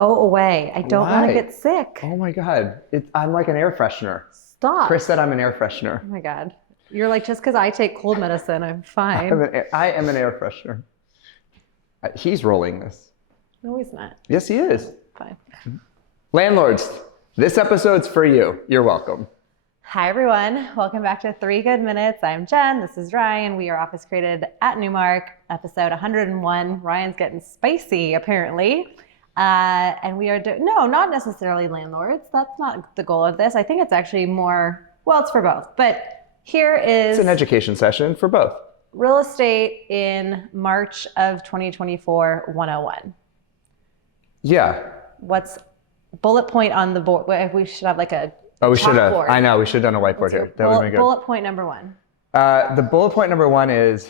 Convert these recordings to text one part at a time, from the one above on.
Go away. I don't want to Why? get sick. Oh my God. I'm like an air freshener. Stop. Chris said I'm an air freshener. Oh my God. You're like, just because I take cold medicine, I'm fine. I am an air freshener. He's rolling this. No, he's not. Yes, he is. Fine. Landlords, this episode's for you. You're welcome. Hi, everyone. Welcome back to 3 Good Minutes. I'm Jen. This is Ryan. We are Office Created at Newmark, episode 101. Ryan's getting spicy, apparently. And we are no, not necessarily landlords. That's not the goal of this. I think it's actually more, well, it's for both. But here is It's an education session for both. real estate in March of 2024 101. Yeah. What's bullet point on the board? We should have like a Oh, we should have. chalkboard. I know, we should have done a whiteboard here. That would be good. Bullet point number one. The bullet point number one is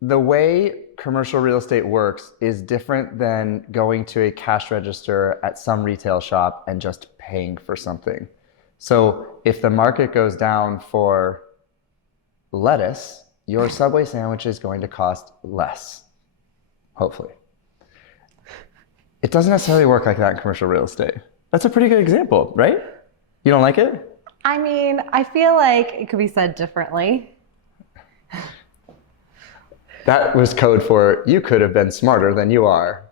the way commercial real estate works is different than going to a cash register at some retail shop and just paying for something. So if the market goes down for lettuce, your Subway sandwich is going to cost less, hopefully. It doesn't necessarily work like that in commercial real estate. That's a pretty good example, right? You don't like it? I mean, I feel like it could be said differently. That was code for you could have been smarter than you are.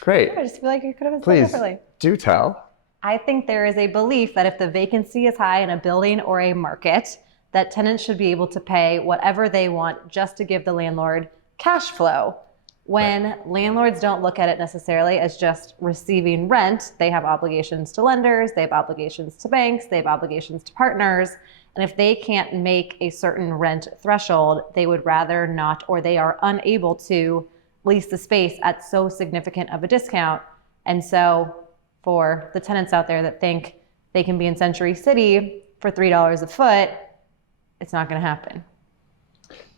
Great. I just feel like it could have been said Please differently. do tell. I think there is a belief that if the vacancy is high in a building or a market, that tenants should be able to pay whatever they want just to give the landlord cash flow. When landlords don't look at it necessarily as just receiving rent, they have obligations to lenders, they have obligations to banks, they have obligations to partners. And if they can't make a certain rent threshold, they would rather not, or they are unable to lease the space at so significant of a discount. And so for the tenants out there that think they can be in Century City for $3 a foot, it's not going to happen.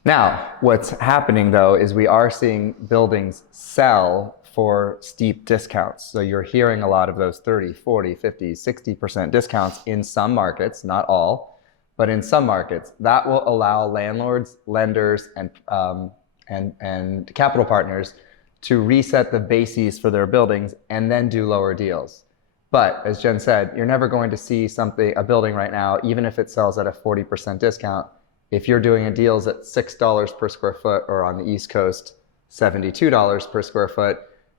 Now, what's happening though is we are seeing buildings sell for steep discounts. So you're hearing a lot of those 30, 40, 50, 60% discounts in some markets, not all, but in some markets. That will allow landlords, lenders, and capital partners to reset the bases for their buildings and then do lower deals. But as Jen said, you're never going to see a building right now, even if it sells at a 40% discount. If you're doing a deals at $6 per square foot, or on the East Coast, $72 per square foot,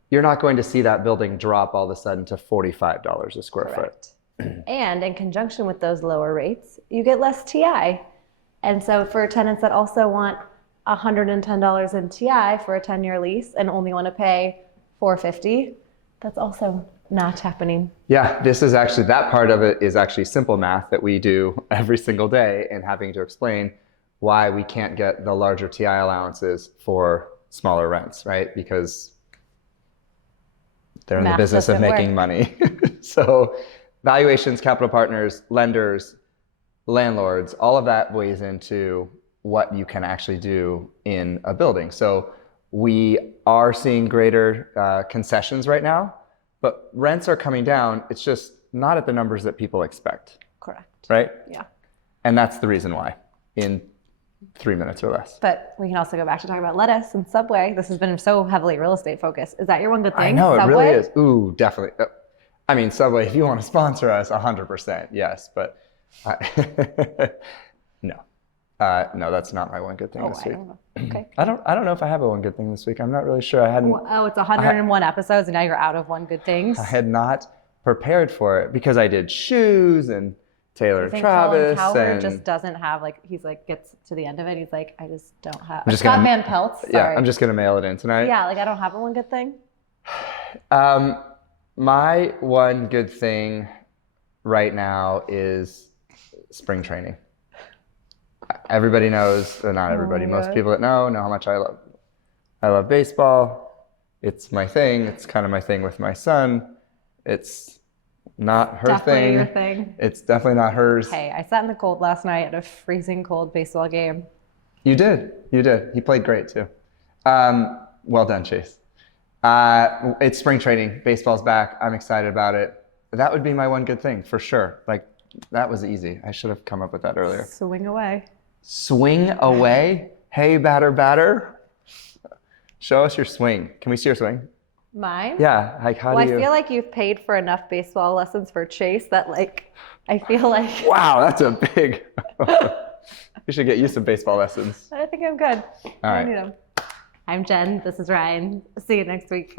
you're not going to see that building drop all of a sudden to $45 a square Correct. And in conjunction with those lower rates, you get less TI. And so for tenants that also want $110 in TI for a 10-year lease and only want to pay $450, that's also not happening. Yeah, this is actually, that part of it is actually simple math that we do every single day, and having to explain why we can't get the larger TI allowances for smaller rents, right? Because they're in the Math business of doesn't making work. money. So valuations, capital partners, lenders, landlords, all of that weighs into what you can actually do in a building. So we are seeing greater concessions right now, but rents are coming down. It's just not at the numbers that people expect, Correct. right? Yeah. And that's the reason why, in 3 minutes or less. But we can also go back to talking about lettuce and Subway. This has been so heavily real estate focused. Is that your one good thing? I know, it Subway? really is. Ooh, definitely. I mean, Subway, if you want to sponsor us, 100%, yes. But no. No, that's not my one good thing Oh, this I week. don't know. Okay. I don't know if I have a one good thing this week. I'm not really sure. Oh, it's 101 episodes and now you're out of one good thing. I had not prepared for it because I did shoes and Taylor I think Travis. Colin Cowherd And just doesn't have, like, he's like, gets to the end of it, he's like, I just don't have. I'm just Scott gonna- Van Pelt, sorry. yeah, I'm just going to mail it in tonight. Yeah, like, I don't have a one good thing. My one good thing right now is spring training. Everybody knows, or not everybody, most God. people that know how much I love baseball. It's my thing. It's kind of my thing with my son. It's not her Definitely thing. your thing. It's definitely not hers. Hey, I sat in the cold last night at a freezing cold baseball game. You did. He played great too. Well done, Chase. It's spring training. Baseball's back. I'm excited about it. That would be my one good thing for sure. Like, that was easy. I should have come up with that earlier. Swing away. Swing away. Hey, batter, batter. Show us your swing. Can we see your swing? Mine? Yeah, like how Well, do you? I feel like you've paid for enough baseball lessons for Chase that like, I feel like Wow, that's a big. We should get you some baseball lessons. I think I'm good. All I right. don't need them. I'm Jen. This is Ryan. See you next week.